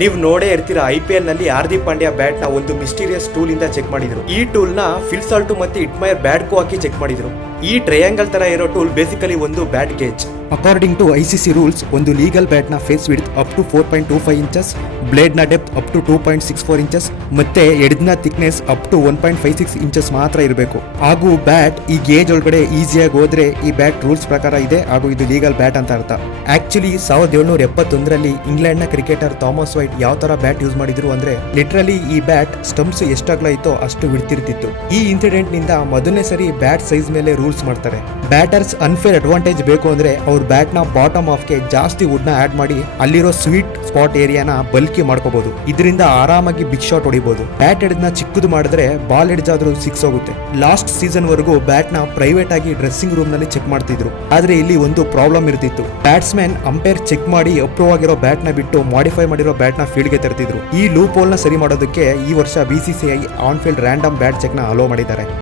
ನೀವು ನೋಡೇ ಇರ್ತೀರಾ IPL ನಲ್ಲಿ ಹಾರ್ದಿಕ್ ಪಾಂಡ್ಯ ಬ್ಯಾಟ್ ನ ಒಂದು ಮಿಸ್ಟೀರಿಯಸ್ ಟೂಲ್ ಇಂದ ಚೆಕ್ ಮಾಡಿದ್ರು. ಈ ಟೂಲ್ ನ ಫಿಲ್ ಸಾಲ್ಟ್ ಮತ್ತೆ ಇಟ್ಮೈರ್ ಬ್ಯಾಟ್ ಕೋ ಹಾಕಿ ಚೆಕ್ ಮಾಡಿದ್ರು. ಈ ಟ್ರಯಾಂಗಲ್ ತರ ಇರೋ ಟೂಲ್ ಬೇಸಿಕಲಿ ಒಂದು bat gauge. According to ICC rules, ಒಂದು ಲೀಗಲ್ ಬ್ಯಾಟ್ ನ face width up to 4.25 inches, blade ನ ಡೆಪ್ತ್ ಅಪ್ ಟು 2.64 ಇಂಚಸ್ ಮತ್ತೆ ಎಡ್ಜ್ನ ಥಿಕ್ನೆಸ್ ಅಪ್ ಟು 1.56 ಇಂಚಸ್ ಮಾತ್ರ ಇರಬೇಕು. ಹಾಗೂ ಬ್ಯಾಟ್ ಈ ಗೇಜ್ ಒಳಗಡೆ ಈಸಿಯಾಗಿ ಹೋದ್ರೆ ಈ ಬ್ಯಾಟ್ ರೂಲ್ಸ್ ಪ್ರಕಾರ ಇದೆ ಹಾಗೂ ಇದು ಲೀಗಲ್ ಬ್ಯಾಟ್ ಅಂತ ಅರ್ಥ. ಆಕ್ಚುಲಿ 1771ರಲ್ಲಿ ಇಂಗ್ಲೆಂಡ್ ನ ಕ್ರಿಕೆಟರ್ ಥಾಮಸ್ ವೈಟ್ ಯಾವ ತರ ಬ್ಯಾಟ್ ಯೂಸ್ ಮಾಡಿದ್ರು ಅಂದ್ರೆ ಲಿಟ್ರಲಿ ಈ ಬ್ಯಾಟ್ ಸ್ಟಂಪ್ಸ್ ಎಷ್ಟಾಗ್ಲ ಇತ್ತೋ ಅಷ್ಟು ವಿಡ್ತಿರ್ತಿತ್ತು. ಈ ಇನ್ಸಿಡೆಂಟ್ ನಿಂದ ಮೊದಲನೇ ಸರಿ ಬ್ಯಾಟ್ ಸೈಜ್ ಮೇಲೆ ರೂಲ್ಸ್ ಮಾಡ್ತಾರೆ. ಬ್ಯಾಟರ್ಸ್ ಅನ್ಫೇರ್ ಅಡ್ವಾಂಟೇಜ್ ಬೇಕು ಅಂದ್ರೆ ಅವ್ರ ಬ್ಯಾಟ್ ನ ಬಾಟಮ್ ಹಾಫ್ ಗೆ ಜಾಸ್ತಿ ವುಡ್ ನ ಆಡ್ ಮಾಡಿ ಅಲ್ಲಿರೋ ಸ್ವೀಟ್ ಸ್ಪಾಟ್ ಏರಿಯಾನ ಬಲ್ಕಿ ಮಾಡ್ಕೋಬಹುದು. ಇದರಿಂದ ಆರಾಮಾಗಿ ಬಿಗ್ ಶಾಟ್ ಹೊಡಿಬಹುದು. ಬ್ಯಾಟ್ ಎಡ್ಜ್ ನ ಚಿಕ್ಕದು ಮಾಡಿದ್ರೆ ಬಾಲ್ ಎಡ್ಜ್ ಆದ್ರೂ 6 ಹೋಗುತ್ತೆ. ಲಾಸ್ಟ್ ಸೀಸನ್ ವರೆಗೂ ಬ್ಯಾಟ್ ನ ಪ್ರೈವೇಟ್ ಆಗಿ ಡ್ರೆಸ್ಸಿಂಗ್ ರೂಮ್ ನಲ್ಲಿ ಚೆಕ್ ಮಾಡ್ತಿದ್ರು. ಆದ್ರೆ ಇಲ್ಲಿ ಒಂದು ಪ್ರಾಬ್ಲಮ್ ಇರ್ತಿತ್ತು. ಬ್ಯಾಟ್ಸ್ಮನ್ ಅಂಪೈರ್ ಚೆಕ್ ಮಾಡಿ ಅಪ್ರೂವ್ ಆಗಿರೋ ಬ್ಯಾಟ್ ನ ಬಿಟ್ಟು ಮಾಡಿಫೈ ಮಾಡಿರೋ ಬ್ಯಾಟ್ ನ ಫೀಲ್ಡ್ ಗೆ ತರ್ತಿದ್ರು. ಈ ಲೂಪ್ ಹೋಲ್ ನ ಸರಿ ಮಾಡೋದಕ್ಕೆ ಈ ವರ್ಷ BCCI on field random bat check ನ ಅಲೋ ಮಾಡಿದ್ದಾರೆ.